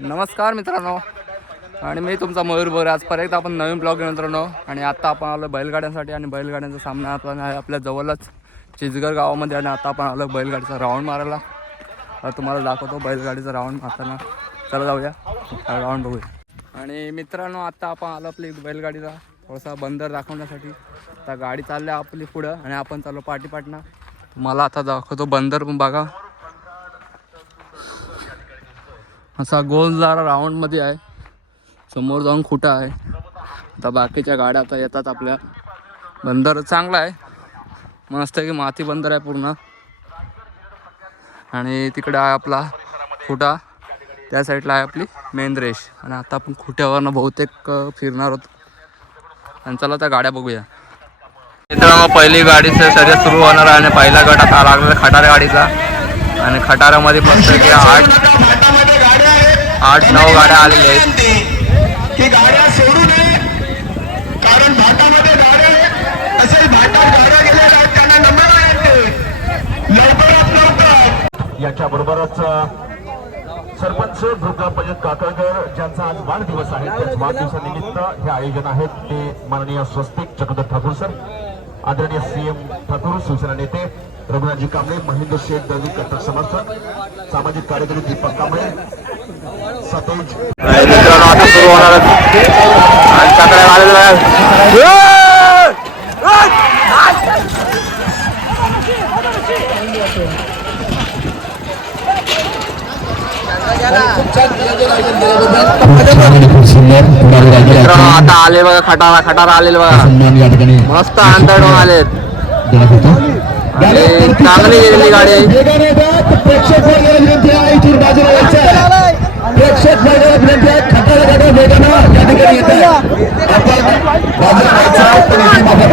नमस्कार मित्रांनो, आणि मी तुमचा मयूर बोरे. आज परत आपण नवीन ब्लॉग मित्रांनो. आणि आता आपण आलो बैलगाड्यांसाठी, आणि बैलगाड्यांचा सामना आपण आहे आपल्या जवळच चिचघर गावामध्ये. आणि आता आपण आलो बैलगाडीचा राऊंड मारायला. तुम्हाला दाखवतो बैलगाडीचा राऊंड मारताना. चला जाऊया, राऊंड बघूया. आणि मित्रांनो, आता आपण आलो आपली बैलगाडीला थोडासा बंदर दाखवण्यासाठी. आता गाडी चालली आपली पुढं आणि आपण चाललो पाठीपाठना. तुम्हाला आता दाखवतो बंदर पण बघा. असा गोल जरा राऊंडमध्ये आहे. समोर जाऊन खुटा आहे. आता बाकीच्या गाड्या आता येतात आपल्या. बंदर चांगला आहे, मस्त आहे की माती बंदर आहे पूर्ण. आणि तिकडे आहे आपला खुटा, त्या साईडला आहे आपली मेन रेष. आणि आता आपण खुट्यावरनं बहुतेक फिरणार आहोत. आणि चला त्या गाड्या बघूया. मित्रांनो, पहिली गाडीचं शर्यत सुरू होणार आहे. आणि पहिला गट आता लागला खटाऱ्या गाडीचा. आणि खटाऱ्यामध्ये फक्त की 8-9 गाड्या आलेल्या आहेत. की गाड्या सोडू नये, कारण भाटामध्ये गाड्या असेल, भाटात गाड्या गेल्या आहेत, त्यांना नंबर येते लवकरात लवकर. याच्या बरोबरच सरपंच दुर्गापजत काकळकर ज्यांचा आज वाढदिवस आहे, त्याच वाढदिवसानिमित्त हे आयोजन आहे. ते माननीय स्वस्तिक चक्रधर ठाकूर सर, आदरणीय CM ठाकूर, शिवसेना नेते रघुनाथजी कांबळे, महेंद्र शेठ दळवी कट्टर समर्थक, सामाजिक कार्यकर्ते दीपक कांबळे, सतेज. मित्रांनो, आता सुरू होणार मित्रांनो, आता आले बघा खटारा आलेला बघा. मस्त अंतराळून आलेत. आणि चांगली गेलेली गाडी आहे. प्रेक्षक विनंती आहे, इथून बाजूला यायचं आहे. प्रेक्षक विनंती आहे, खटारा गाड्या वेगानं या ठिकाणी येत आहे. आपण बाजूला यायचं आहे, पण इथे मागे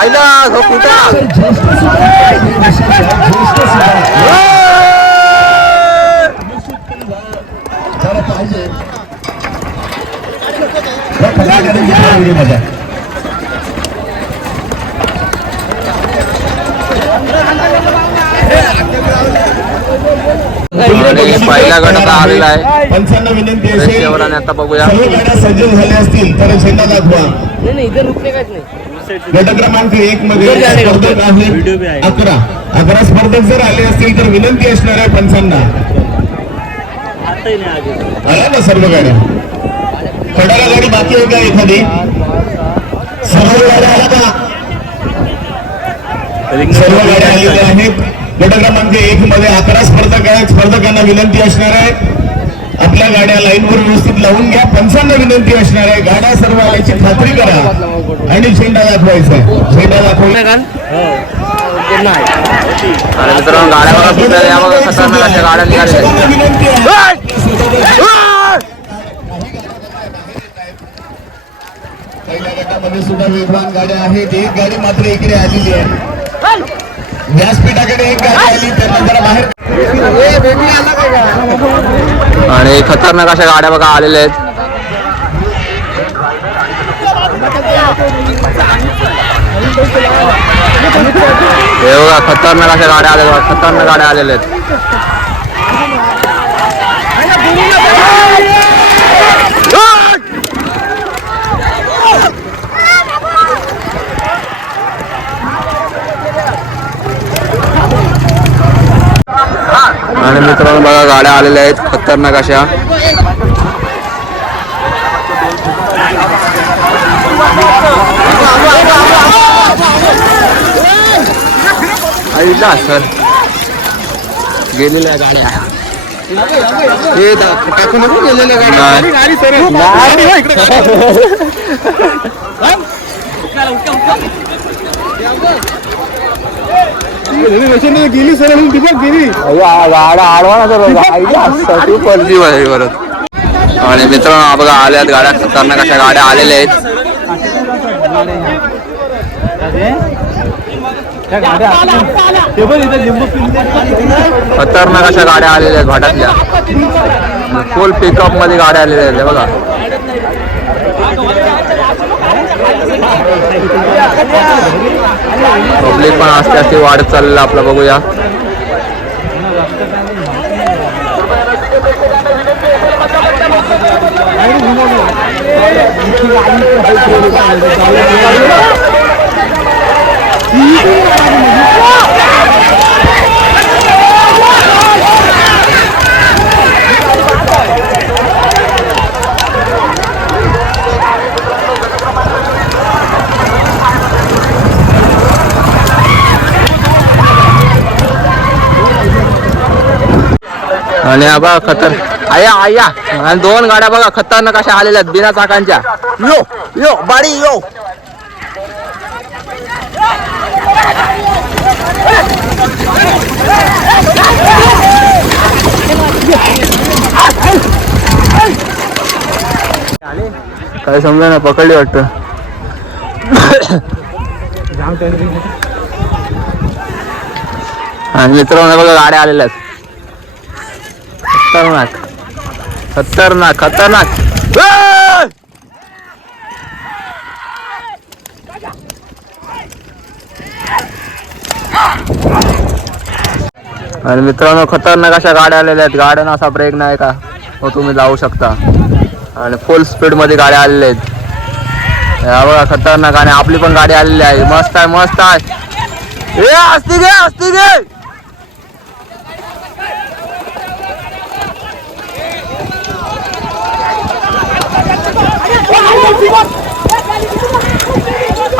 आयला हो कुठा जरा पाहिजे मजा. पहिला गट आता आलेला आहे. पंचांना विनंती असेल, आता बघूया सर्व गाड्या सज्ज झाल्या असतील तर झेंडा दाखवा. गट क्रमांक 1 मध्ये स्पर्धक आहेत 11 स्पर्धक जर आले असतील तर विनंती असणार आहे पंचांना. आल्या ना सर्व गाड्या? खडाला गाडी बाकी आहे का एखादी? सर्व गाड्या आल्या का? सर्व गाड्या आलेल्या आहेत. गट क्रमांक 1 मध्ये 11 स्पर्धक आहेत. स्पर्धकांना विनंती असणार आहे, आपल्या गाड्या लाईनवर व्यवस्थित लावून घ्या. पंचांना विनंती असणार आहे, गाड्या सर्व आल्याची खात्री करा आणि झेंडा दाखवायचा. झेंडा दाखवला आणि मित्रांनो, गाड्या बघा सुटल्या. या बघा खतरनाक अशा गाड्या निघाल्या. विनंती आहे. पहिल्या गटामध्ये सुद्धा वेगवान गाड्या आहेत. एक गाडी मात्र इकडे आलेली आहे. व्यासपीठाकडे एक गाडी आली, त्यांना जरा बाहेर. आणि खतरनाक अशा गाड्या बघा आलेल्या आहेत. हे बघा खतरनाक अशा गाड्या आल्या. खतरनाक गाड्या आलेल्या आहेत. आणि मित्रांनो बघा गाड्या आलेल्या आहेत खतरनाक अशा. ऐकला सर गेलेल्या गाड्या हे टाकून गेलेल्या गेली सर गेली गाड्या आडवा परत. आणि मित्रांनो बघा आल्यात गाड्या खतरनाक अशा गाड्या आलेल्या आहेत. खतरनाक अशा गाड्या आलेल्या आहेत घाटातल्या. फुल पिकअप मध्ये गाड्या आलेल्या आहेत बघा. पब्लिक पण असते अशी वाढत चाललेलं आपलं बघूया. आणि हा बघा खतर आया आया आणि 2 गाड्या बघा खतरनाक अशा आलेल्या आहेत बिना चाकांच्या. यो यो बाडी यो. काय समजा ना पकडली वाटतं. आणि मित्रांनो बघा गाड्या आलेल्या आहेत. खतरनाक खतरनाक खतरनाक. आणि मित्रांनो खतरनाक अशा गाड्या आलेल्या आहेत. गाड्यांना असा ब्रेक नाही का हो तुम्ही जाऊ शकता. आणि फुल स्पीड मध्ये गाड्या आलेल्या आहेत. या बघा खतरनाक. आणि आपली पण गाडी आलेली आहे. मस्त आहे मस्त आहे. ए असती घे असती घे.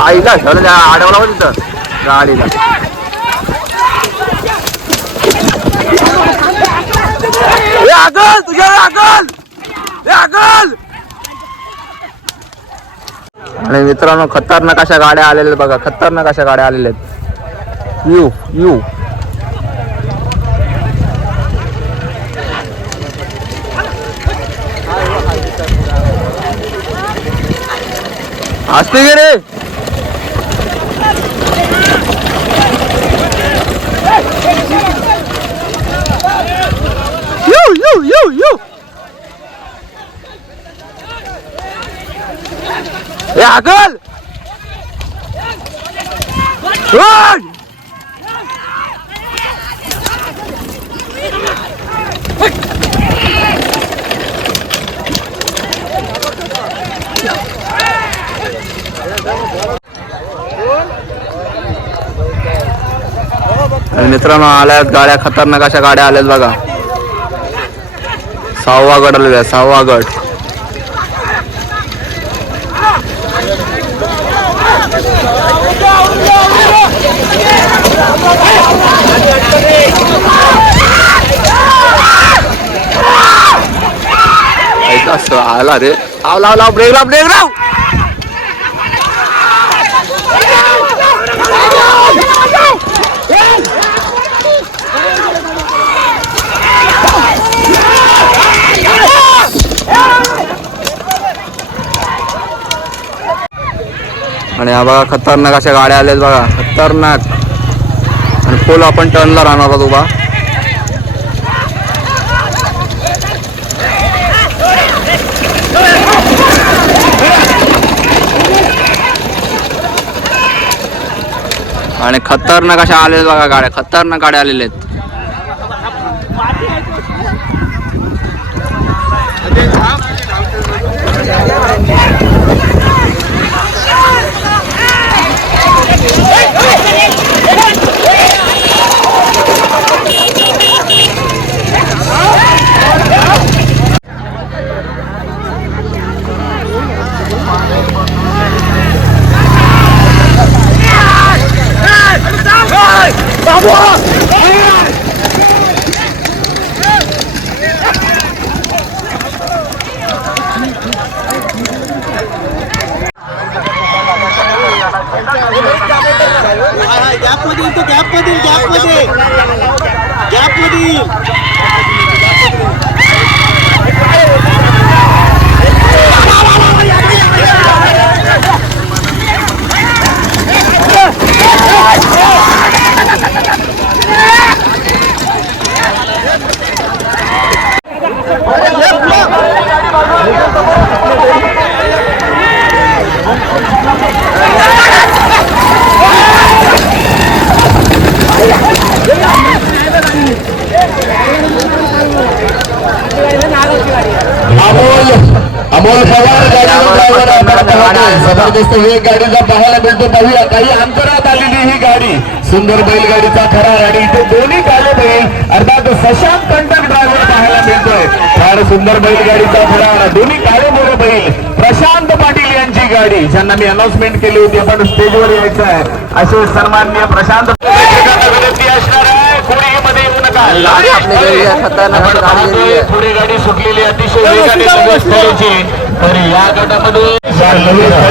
आईला ठरलं आडवला हो तिथं गाडीला. तुझ्या आगल. आणि मित्रांनो खतरनाक अशा गाड्या आलेल्या बघा. खतरनाक अशा गाड्या आलेल्या आहेत. यू यू असते गे रे. यू यू यू यू. ए आगल. आणि मित्रांनो आल्यात गाड्या. खतरनाक अशा गाड्या आल्यात बघा. 6वा गड आलेला आहे. 6वा गड. आला रे. लाव लाव लाव ब्रेक लाव ब्रेक लाव. आणि हा बघा खतरनाक अशा गाड्या आल्यात बघा. खतरनाक. आणि फुल आपण टर्नला राहणार आहोत उभा. आणि खतरनाक अशा आलेल्या बघा गाड्या. खतरनाक गाड्या आलेल्या आहेत. अमोल अमोल पवार गाडीवर ड्रायव्हर आपण पाहतोय जबरदस्त वेग गाडीचा पाहायला मिळतो. पाहूया काही अंतरात आलेली ही गाडी सुंदर बैलगाडीचा थरार आणि इथे दोन्ही काले बैल अर्थात शशांक कंटक ड्रायव्हर पाहायला मिळतोय. फार सुंदर बैलगाडीचा थरार दोन्ही काळे मोरे बैल प्रशांत पाटील यांची गाडी ज्यांना मी अनाउन्समेंट केली होती आपण स्टेजवर यायचं आहे असे सन्माननीय प्रशांत विनंती असणार आहे. कोणीमध्ये येऊ नका. पुढे गाडी सुटलेली अतिशय वेगाने स्थळाची तर या गटामध्ये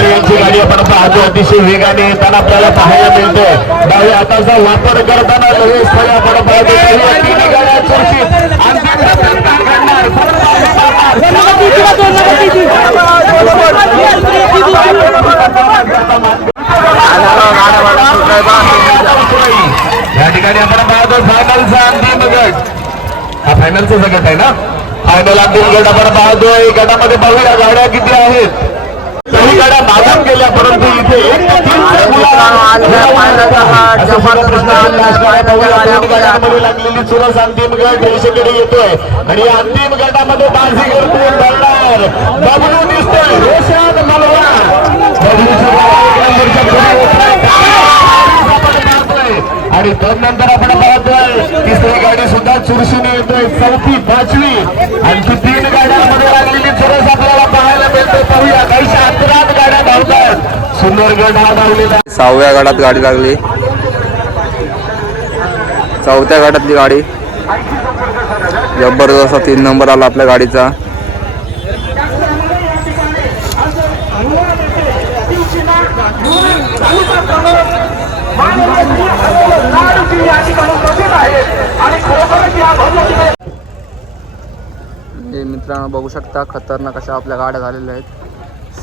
यांची गाडी आपण पाहतो अतिशय वेगाने येताना आपल्याला पाहायला मिळतोय. डाव्या हाताचा वापर करताना लवे स्थळी आपण पाहतो तिन्ही गाड्या चुरशीत अंतिम टप्प्यात काय घडणार या ठिकाणी आपण पाहतो फायनलचा अंतिम गट. हा फायनलचा गट आहे ना. फायनल अंतिम गट आपण पाहतोय. गटामध्ये पाहूया गाड्या किती आहेत. काही गाड्या मागून गेल्या परंतु इथे लागलेली चुरस अंतिम गट रेषेकडे येतोय आणि या अंतिम गटामध्ये बाजीगर कोण ठरणार बबलू दिसतोय. रोशन मलवा आणि नंतर आपण पाहतोय तिसरी गाडी सुद्धा चुरशीने येतोय. चौथी पाचवी आणखी 3 गाड्यांमध्ये लागलेली चुरस आपल्याला पाहायला मिळते. पाहूया काहीशा अंतरात गाड्या धावतात. सुंदर गट हा धावलेला 6व्या गटात गाडी लागली. 4थ्या गटातली गाडी जबरदस्त 3 नंबर आला आपल्या गाडीचा. मित्रांनो बघू शकता खतरनाक अशा आपल्या गाड्या झालेल्या आहेत.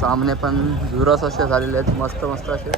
सामने पण झुरस असे झालेले आहेत मस्त मस्त असे.